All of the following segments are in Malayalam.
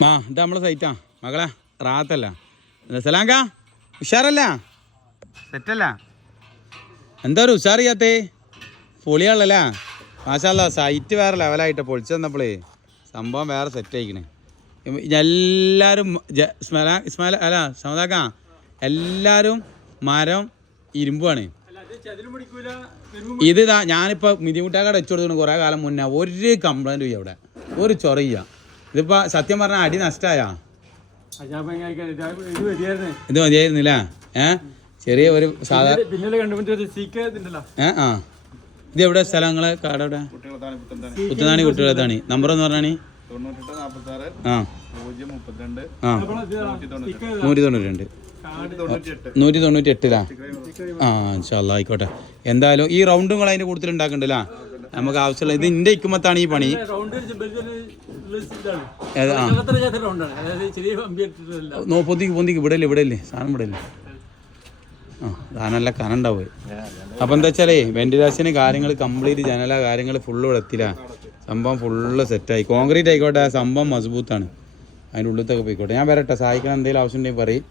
ഇതാ നമ്മളെ സൈറ്റാ മകളെ റാത്തല്ല സലാങ്ക ഉഷാറല്ല സെറ്റല്ല എന്താ ഒരു ഉഷാറിയാത്തേ പൊളിയാണല്ലേ മാഷാല്ല സൈറ്റ് വേറെ ലെവലായിട്ട് പൊളിച്ചു തന്നപ്പോളേ സംഭവം വേറെ സെറ്റ് ആയിക്കണേ എല്ലാവരും ഇസ്മാല അല്ല സമതാക്ക എല്ലാവരും മരം ഇരുമ്പാണ് ഇത് ഞാനിപ്പോൾ മിതിമുട്ടാക്കട വെച്ചു കൊടുക്കണം കുറേ കാലം മുന്നേ ഒരു കംപ്ലൈൻറ്റ് പോയി അവിടെ ഒരു ചൊറയ്യ ഇതിപ്പോൾ സത്യം പറഞ്ഞാൽ അടി നഷ്ടമായാ ഇത് മതിയായിരുന്നില്ല ചെറിയ ഒരു സാധാരണ ഇത് എവിടെ സ്ഥലങ്ങള് കാട് എവിടെ പുത്തനാണി കുട്ടികളെത്താണ് നമ്പർ എന്ന് പറഞ്ഞാണ് 192 ഇൻഷാല്ലാ ആയിക്കോട്ടെ എന്തായാലും ഈ റൗണ്ടും നിങ്ങൾ അതിന്റെ കൂടുതൽ ഉണ്ടാക്കണ്ടല്ല നമുക്ക് ആവശ്യമുള്ള ഇത് ഇന്റെ ഇക്കുമത്താണ് ഈ പണി പൊന്തിക്ക് ഇവിടെ സാധനം ഇവിടെ സാധനമല്ല കനണ്ടാവും അപ്പം എന്താ വെച്ചാലേ വെന്റിലേഷന് കാര്യങ്ങൾ കംപ്ലീറ്റ് ജനല കാര്യങ്ങൾ ഫുള്ള് ഇവിടെ എത്തില്ല സംഭവം ഫുള്ള് സെറ്റായി കോൺക്രീറ്റ് ആയിക്കോട്ടെ സംഭവം മസ്ബൂത്താണ് അതിൻ്റെ ഉള്ളിലത്തൊക്കെ പോയിക്കോട്ടെ ഞാൻ വരട്ടെ സഹായിക്കണം എന്തെങ്കിലും ആവശ്യം ഉണ്ടെങ്കിൽ പറയും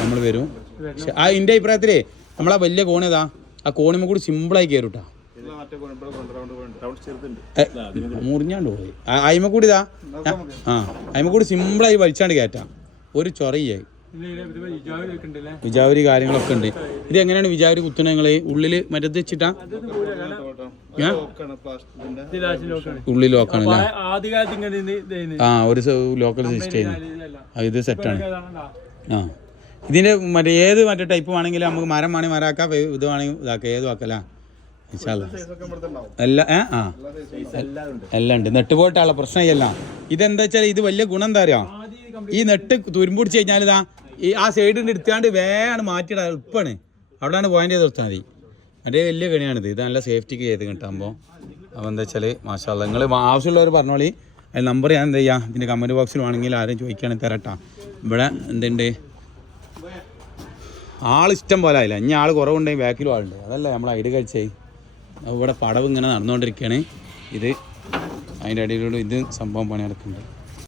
നമ്മൾ വരും പക്ഷെ എൻ്റെ അഭിപ്രായത്തിലേ നമ്മളാ വലിയ കോണിതാ ആ കോണിമ കൂടി സിമ്പിളായി കയറൂട്ടാ മുറിഞ്ഞാണ്ട് പോയി അയിമ കൂടി ഇതാ അയിമ കൂടി സിമ്പിളായി വലിച്ചാണ്ട് കയറ്റാം ഒരു ചൊറയായി വിജാവരി കാര്യങ്ങളൊക്കെ ഉണ്ട് ഇത് എങ്ങനെയാണ് വിജാവരി കുത്തുന്നത് നിങ്ങൾ ഉള്ളില് മറ്റത് വെച്ചിട്ടാ ഉള്ളിൽ ലോക്കാണല്ലേ ഒരു ലോക്കൽ സിസ്റ്റം ഇത് സെറ്റാണ് ഇതിന്റെ ഏത് മറ്റേ ടൈപ്പ് വേണമെങ്കിലും നമുക്ക് മരം വേണമെങ്കിൽ മരാക്കാം ഇത് വേണമെങ്കിൽ ഇതാക്കാം ഏതും ആക്കല എല്ലാം ഉണ്ട് നെട്ട് പോയിട്ടുള്ള പ്രശ്നമല്ല ഇതെന്താ വെച്ചാൽ ഇത് വലിയ ഗുണം എന്താ അറിയാം ഈ നെട്ട് തുരുമ്പ് പിടിച്ച് കഴിഞ്ഞാൽ ഇതാ ഈ ആ സൈഡിൽ എടുത്താണ്ട് വേഗമാണ് മാറ്റിയിടാൻ എളുപ്പമാണ് അവിടെയാണ് പോയിന്റ് ചെയ്ത് നിർത്താൽ മതി മറ്റേ വലിയ കണിയാണിത് ഇത് നല്ല സേഫ്റ്റിക്ക് ചെയ്ത് കിട്ടാകുമ്പോൾ അപ്പോൾ എന്താ വെച്ചാൽ മാഷാഅല്ലാഹ് നിങ്ങൾ ആവശ്യമുള്ളവർ പറഞ്ഞോളി അതിൽ നമ്പർ ഞാൻ എന്താ ചെയ്യുക ഇതിൻ്റെ കമൻറ്റ് ബോക്സിൽ വേണമെങ്കിൽ ആരും ചോദിക്കുകയാണെങ്കിൽ തരട്ടാ ഇവിടെ എന്തുണ്ട് ആളിഷ്ടം പോലെ ആയില്ല ഇനി ആൾ കുറവുണ്ടെങ്കിൽ ബാക്കിലും ആളുണ്ട് അതല്ല നമ്മൾ ഐഡിയ കഴിച്ചേ ഇവിടെ പടവ് ഇങ്ങനെ നടന്നുകൊണ്ടിരിക്കുകയാണ് ഇത് അതിൻ്റെ ഇടയിലൂടെ ഇത് സംഭവം പണി നടക്കുന്നുണ്ട്